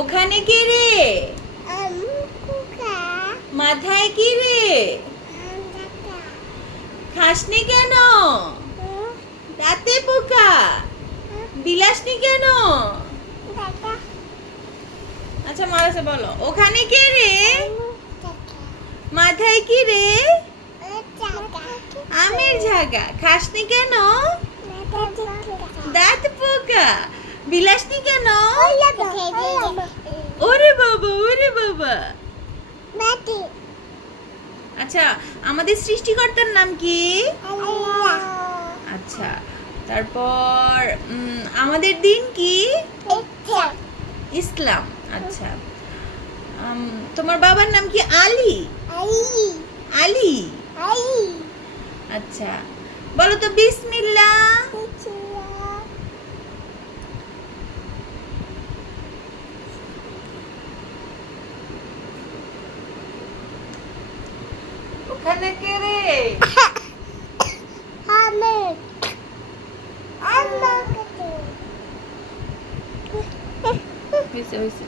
ওখানে কে রে? মাথায় কি রে? খাসনি কেন? দাঁতে পোকা। বিলাসনি কেন? আচ্ছা মারাসে বলো, ওখানে কে রে? মাথায় কি রে? আমের ঝাগা। খাসনি কেন? দাঁত পোকা। বিলাসনি কেন? ওরে বাবা, ওরে বাবা। আচ্ছা, আমাদের সৃষ্টিকর্তার নাম কি? আচ্ছা, তারপর আমাদের দিন কি? ইসলাম। আচ্ছা, তোমার বাবার নাম কি? আলী। আলী। আচ্ছা, বলো তো বিসমিল্লাহ। ওখানে কে রে? হয়েছে হয়েছে।